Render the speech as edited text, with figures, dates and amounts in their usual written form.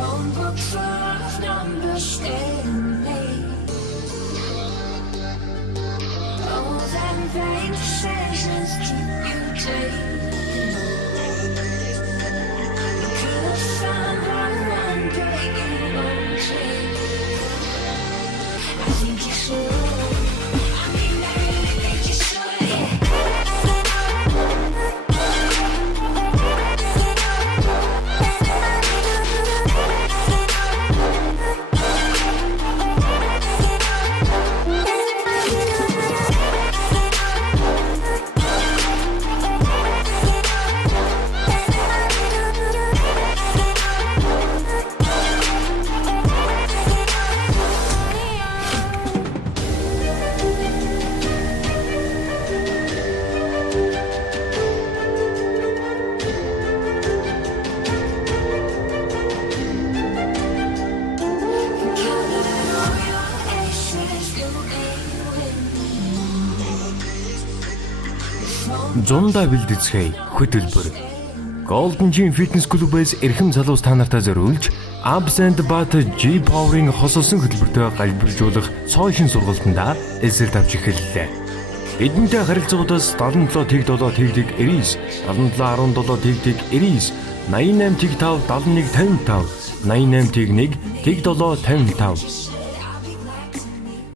phone book full of numbers staring me. All them vain decisions keep you taking. You could have found one day you won't take. I think you should. I mean, I really think you should, yeah. Зундаа бэлдэцгээе хөтөлбөр. Golden Gym Fitness Club-ээс эрхэм залуус та нартай зориулж Abs and Butt G-Power-ын хосолсон хөтөлбөртөө галбиржуулах цоошин сургалтандаа эсэлт авч эхэллээ. Эднийтэй харилцагуудаас 77 тэг 7 тэг 99, 77 17 тэг 99, 88 тэг 5 71 55, 88 тэг 1 тэг 7 55